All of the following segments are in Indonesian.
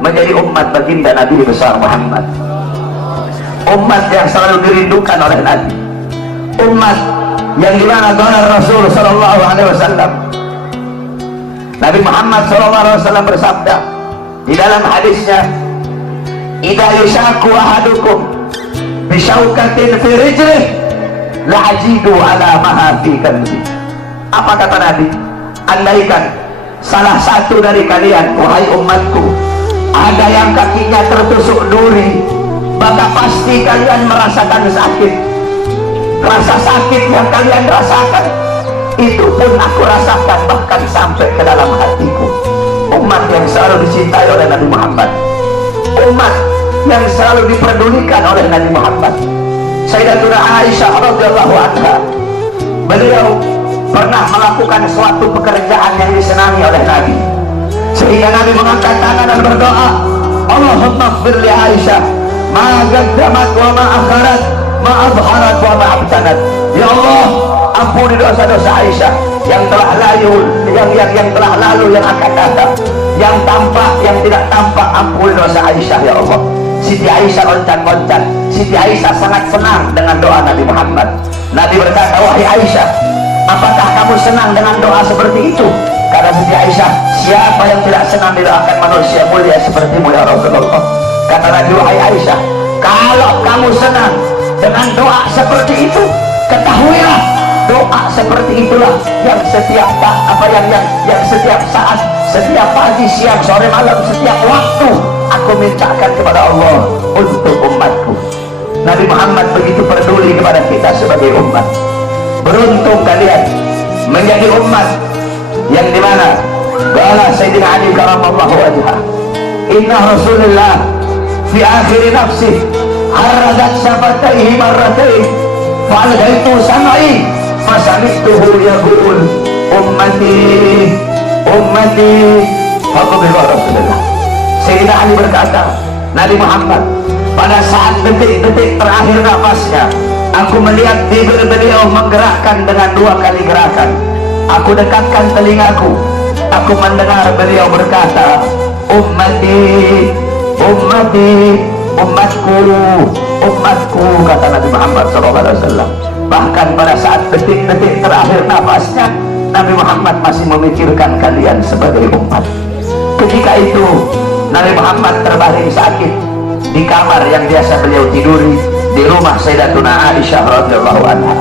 menjadi umat baginda Nabi besar Muhammad, umat yang selalu dirindukan oleh Nabi, umat yang dimana Rasul Sallallahu Alaihi Wasallam, Nabi Muhammad Sallallahu Alaihi Wasallam bersabda di dalam hadisnya, "Idza yushaku ahadukum bisyaukatin fi rijlih la'ajidu ala maha fi qalbi." Apa kata Nabi? Andaikan salah satu dari kalian, wahai umatku, ada yang kakinya tertusuk duri, maka pasti kalian merasakan sakit. Rasa sakit yang kalian rasakan itu pun aku rasakan, bahkan sampai ke dalam hatiku. Umat yang selalu dicintai oleh Nabi Muhammad, umat yang selalu diperdulikan oleh Nabi Muhammad. Sayyidatuna Aisyah radhiyallahu anha, beliau pernah melakukan suatu pekerjaan yang disenangi oleh Nabi, sehingga Nabi mengangkat tangan dan berdoa, "Allahumma ighfir li Aisyah ma qaddamat wa ma akharat, ma adharat wa ma abtanat." Ya Allah, ampuni dosa-dosa Aisyah yang telah lalu, yang telah lalu, yang akan datang, yang tampak, yang tidak tampak. Ampuni dosa Aisyah ya Allah. Siti Aisyah loncat-loncat. Siti Aisyah sangat senang dengan doa Nabi Muhammad. Nabi berkata, "Wahai Aisyah, apakah kamu senang dengan doa seperti itu?" Kata Siti Aisyah, "Siapa yang tidak senang didoakan manusia mulia sepertimu ya Rasulullah?" Kata Nabi, "Wahai Aisyah, kalau kamu senang dengan doa seperti itu, ketahuilah doa seperti itulah yang setiap yang setiap saat, setiap pagi, siang, sore, malam, setiap waktu aku mintakan kepada Allah untuk umatku." Nabi Muhammad begitu peduli kepada kita sebagai umat. Beruntung kalian menjadi umat yang dimana qala Sayyidina Ali karamallahu wajhah, "Inna Rasulullah fi akhir nafsi haradat syafataihi marratain fa'algaitu sam'i fasamituhu yaqul ummati ummati faqbilu Rasulullah." Sayyidina Ali berkata, Nabi Muhammad pada saat detik-detik terakhir nafasnya, aku melihat bibir beliau menggerakkan dengan 2 kali gerakan. Aku dekatkan telingaku, aku mendengar beliau berkata, "Ummati, ummati, umatku, umatku," kata Nabi Muhammad SAW. Bahkan pada saat detik-detik terakhir nafasnya, Nabi Muhammad masih memikirkan kalian sebagai umat. Ketika itu Nabi Muhammad terbaring sakit di kamar yang biasa beliau tiduri di rumah Sayyidatuna Aisyah radhiyallahu anha.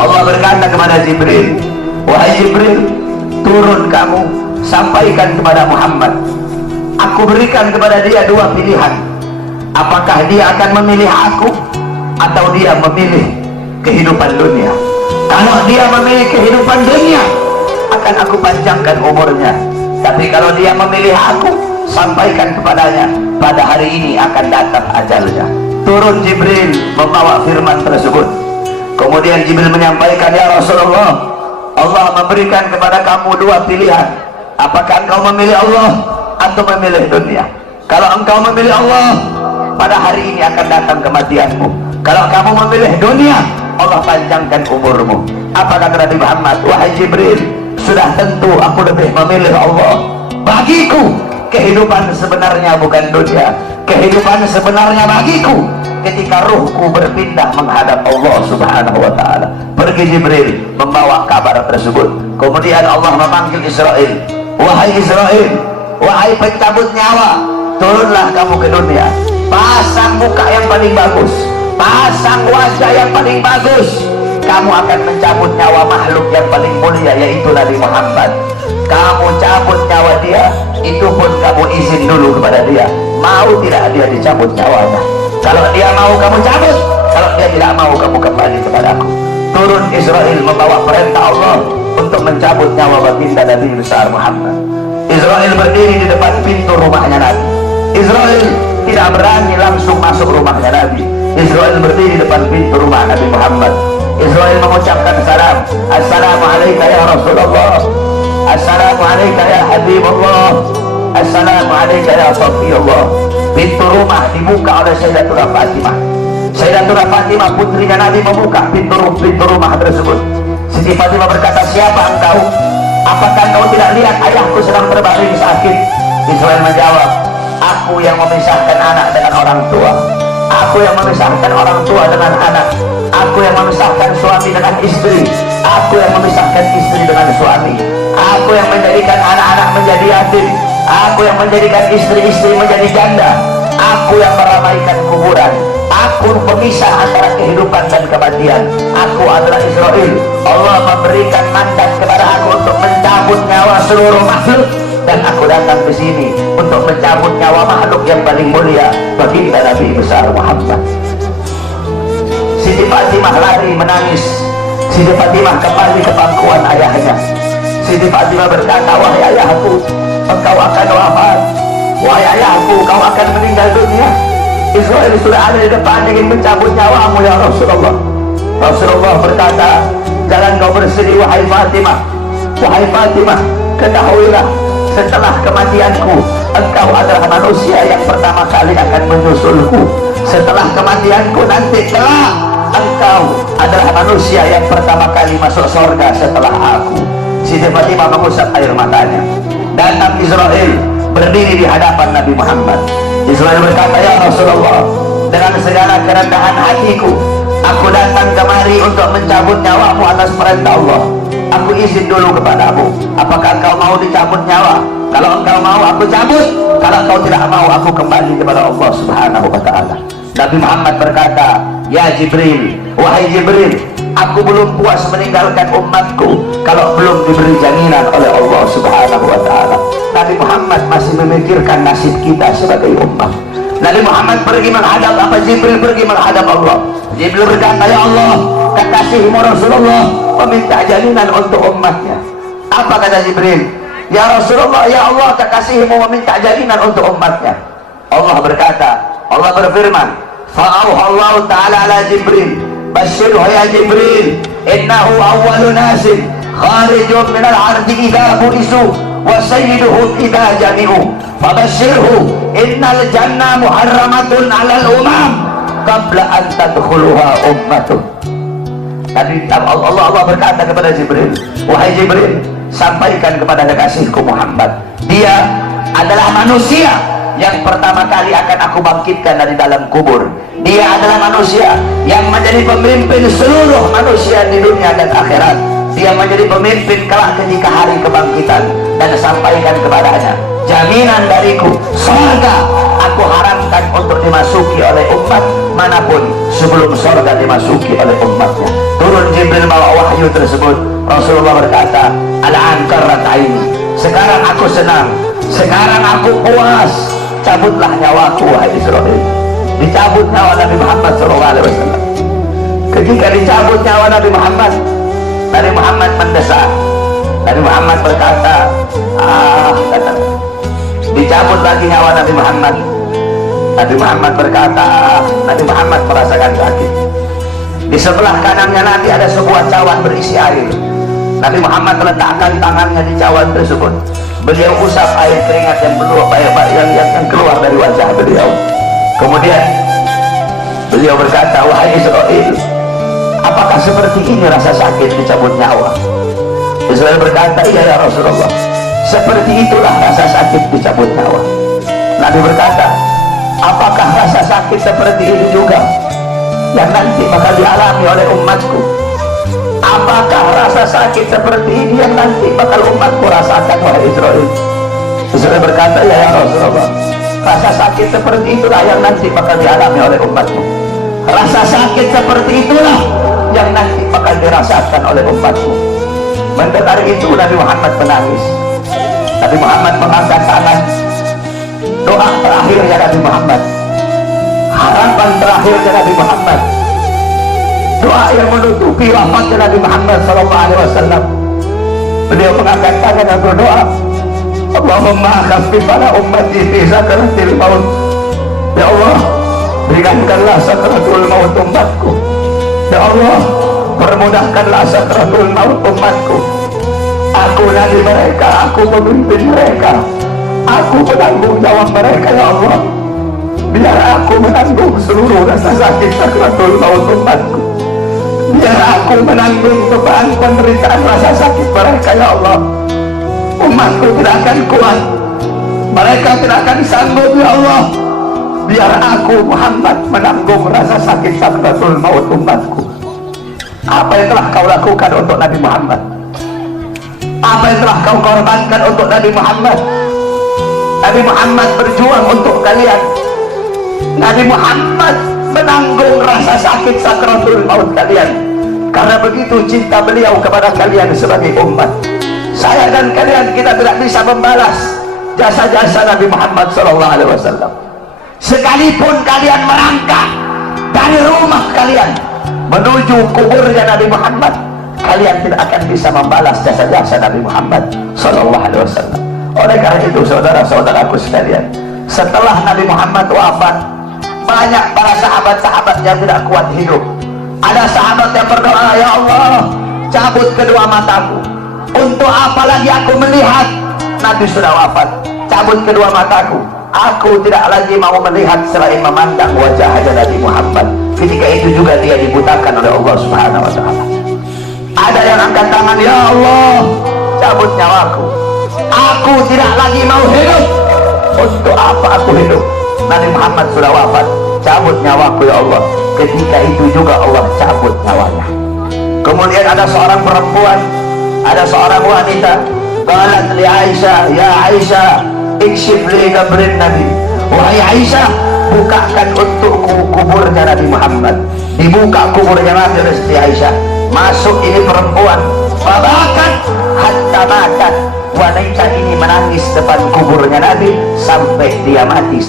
Allah berkata kepada Jibril, "Wahai Jibril, turun kamu, sampaikan kepada Muhammad, aku berikan kepada dia 2 pilihan. Apakah dia akan memilih aku atau dia memilih kehidupan dunia? Kalau dia memilih kehidupan dunia, akan aku panjangkan umurnya. Tapi kalau dia memilih aku, sampaikan kepadanya, pada hari ini akan datang ajalnya." Turun Jibril membawa firman tersebut. Kemudian Jibril menyampaikan, "Ya Rasulullah, Allah memberikan kepada kamu 2 pilihan. Apakah engkau memilih Allah atau memilih dunia? Kalau engkau memilih Allah, pada hari ini akan datang kematianmu. Kalau kamu memilih dunia, Allah panjangkan umurmu." Apa kata Nabi Muhammad? "Wahai Jibril, sudah tentu aku lebih memilih Allah. Bagiku kehidupan sebenarnya bukan dunia. Kehidupan sebenarnya bagiku ketika ruhku berpindah menghadap Allah Subhanahu wa ta'ala." Pergi Jibril membawa kabar tersebut. Kemudian Allah memanggil Israel, "Wahai Israel, wahai pencabut nyawa, turunlah kamu ke dunia. Pasang muka yang paling bagus, pasang wajah yang paling bagus. Kamu akan mencabut nyawa makhluk yang paling mulia, yaitu Nabi Muhammad. Kamu cabut nyawa dia, itu pun kamu izin dulu kepada dia, mau tidak dia dicabut nyawanya. Kalau dia mau kamu cabut, kalau dia tidak mau kamu kembali kepadaku." Turun Israel membawa perintah Allah untuk mencabut nyawa baginda Nabi besar Muhammad. Israel berdiri di depan pintu rumahnya Nabi. Israel tidak berani langsung masuk rumahnya Nabi. Israel berdiri di depan pintu rumah Nabi Muhammad. Israel mengucapkan salam, "Assalamualaikum ya Rasulullah, Assalamualaikum ya Habibullah, Assalamualaikum ya Safiyullah." Pintu rumah dibuka oleh Sayyidatuna Fatimah. Sayyidatuna Fatimah putrinya Nabi membuka pintu rumah tersebut. Siti Fatimah berkata, "Siapa engkau? Apakah engkau tidak lihat ayahku sedang terbaring sakit?" Israel menjawab, Aku yang memisahkan anak dengan orang tua, aku yang memisahkan orang tua dengan anak, aku yang memisahkan suami dengan istri, aku yang memisahkan istri dengan suami, aku yang menjadikan anak-anak menjadi yatim, aku yang menjadikan istri-istri menjadi janda, aku yang meramaikan kuburan, aku pemisah antara kehidupan dan kematian. Aku adalah Israel. Allah memberikan mandat kepada aku untuk mencabut nyawa seluruh makhluk, dan aku datang ke sini untuk mencabut nyawa makhluk yang paling mulia, baginda Nabi besar Muhammad. Siti Fatimah lari menangis. Siti Fatimah kembali ke pangkuan ayahnya. Siti Fatimah berkata, wahai ayahku, engkau akan wafat. Wahai ayahku, kau akan meninggal dunia. Israel sudah ada di depan ingin mencabut nyawamu ya Rasulullah. Rasulullah berkata, jangan kau bersedih wahai Fatimah. Wahai Fatimah, ketahuilah, setelah kematianku, engkau adalah manusia yang pertama kali akan menyusulku. Setelah kematianku nanti kelak, engkau adalah manusia yang pertama kali masuk surga setelah aku. Siti Fatimah mengusap air matanya. Datang Israel berdiri di hadapan Nabi Muhammad. Israel berkata, ya Rasulullah, dengan segala kerendahan hatiku, aku datang kemari untuk mencabut nyawamu atas perintah Allah. Aku izin dulu kepadamu, apakah engkau mau dicabut nyawa? Kalau engkau mau, aku cabut. Kalau engkau tidak mau, aku kembali kepada Allah Subhanahu wa ta'ala. Nabi Muhammad berkata, ya Jibril, wahai Jibril, aku belum puas meninggalkan umatku kalau belum diberi jaminan oleh Allah Subhanahu wa ta'ala. Nabi Muhammad masih memikirkan nasib kita sebagai umat. Nabi Muhammad pergi menghadap apa? Jibril pergi menghadap Allah. Jibril berkata, ya Allah, kekasihmu Rasulullah meminta jaminan untuk umatnya. Apa kata Jibril? Ya Rasulullah, ya Allah, kekasihmu meminta jaminan untuk umatnya. Allah berkata, Allah berfirman, fa'auhallahu ta'ala ala Jibril, basyirhu ya Jibril, innahu awwalu nasin kharijun minal ardi idha bu'isu wa sayyiduhum idha jami'u fabasyirhu innal jannah muharramatun alal umam qabla an tadkhuluha ummatuh. Tadi Allah berkata kepada Jibril, wahai Jibril, sampaikan kepada kekasihku Muhammad, dia adalah manusia yang pertama kali akan aku bangkitkan dari dalam kubur. Dia adalah manusia yang menjadi pemimpin seluruh manusia di dunia dan akhirat. Dia menjadi pemimpin kelak ketika hari kebangkitan. Dan sampaikan kepadanya, jaminan dariku surga aku haramkan untuk dimasuki oleh umat manapun sebelum surga dimasuki oleh umatnya. Turun Jibril bawa wahyu tersebut. Rasulullah berkata, al-an qarrat aini, sekarang aku senang, sekarang aku puas, cabutlah nyawaku wahai Israel. Dicabut nyawa Nabi Muhammad SAW. Ketika dicabut nyawa Nabi Muhammad mendesak. Nabi Muhammad berkata, dicabut lagi nyawa Nabi Muhammad. Nabi Muhammad berkata, Nabi Muhammad merasakan sakit. Di sebelah kanannya Nabi ada sebuah cawan berisi air. Nabi Muhammad meletakkan tangannya di cawan tersebut. Beliau usap air keringat yang keluar dari wajah beliau. Kemudian beliau berkata, wahai Israel, apakah seperti ini rasa sakit dicabut nyawa? Israel berkata, iya ya Rasulullah, seperti itulah rasa sakit dicabut nyawa. Nabi berkata, apakah rasa sakit seperti ini juga yang nanti bakal dialami oleh umatku? Apakah rasa sakit seperti ini yang nanti bakal umatku rasakan wahai Israel? Israel berkata, ya Rasulullah, rasa sakit seperti itulah yang nanti bakal dialami oleh umatku. Rasa sakit seperti itulah yang nanti bakal dirasakan oleh umatku. Mendengar itu Nabi Muhammad menangis. Nabi Muhammad mengangkat tangan. Doa terakhirnya Nabi Muhammad, harapan terakhirnya Nabi Muhammad, doa yang menutupi wafatnya Nabi Muhammad SAW. Beliau mengangkat tangan dan berdoa, Allahumma khaffif ala ummati fi sakaratil maut. Ya Allah, ringankanlah sakaratul maut umatku. Ya Allah, permudahkanlah sakaratul maut umatku. Aku nabi mereka, aku pemimpin mereka, aku penanggung jawab mereka ya Allah. Biar aku menanggung seluruh rasa sakit sakaratul maut umatku. Biar aku menanggung beban penderitaan rasa sakit mereka ya Allah. Umatku tidak akan kuat Mereka tidak akan sanggup, ya Allah, biar aku Muhammad menanggung rasa sakit sakratul maut umatku. Apa yang telah kau lakukan untuk Nabi Muhammad? Apa yang telah kau korbankan untuk Nabi Muhammad? Nabi Muhammad berjuang untuk kalian. Nabi Muhammad menanggung rasa sakit sakratul maut kalian. Karena begitu cinta beliau kepada kalian sebagai umat. Saya dan kalian, kita tidak bisa membalas jasa-jasa Nabi Muhammad SAW. Sekalipun kalian merangkak dari rumah kalian menuju kuburnya Nabi Muhammad, kalian tidak akan bisa membalas jasa-jasa Nabi Muhammad SAW. Oleh karena itu, saudara-saudaraku sekalian, setelah Nabi Muhammad wafat, banyak para sahabat-sahabat yang tidak kuat hidup. Ada sahabat yang berdoa, ya Allah, cabut kedua mataku. Untuk apa lagi aku melihat? Nabi sudah wafat, cabut kedua mataku. Aku tidak lagi mau melihat selain memandang wajah Nabi Muhammad. Ketika itu juga dia dibutakan oleh Allah Subhanahu wa Ta'ala. Ada yang angkat tangan, ya Allah, cabut nyawaku. Aku tidak lagi mau hidup. Untuk apa aku hidup? Nabi Muhammad sudah wafat, cabut nyawaku ya Allah. Ketika itu juga Allah cabut nyawanya. Kemudian ada seorang perempuan, ada seorang wanita, qalat li Aisyah, ya Aisyah, ikshif li qabrin Nabi. Wahai Aisyah, bukakan untukku kuburnya Nabi Muhammad. Dibuka kuburnya Nabi Resti Aisyah. Masuk ini perempuan, babakan hatta makan. Wanita ini menangis depan kuburnya Nabi sampai dia mati.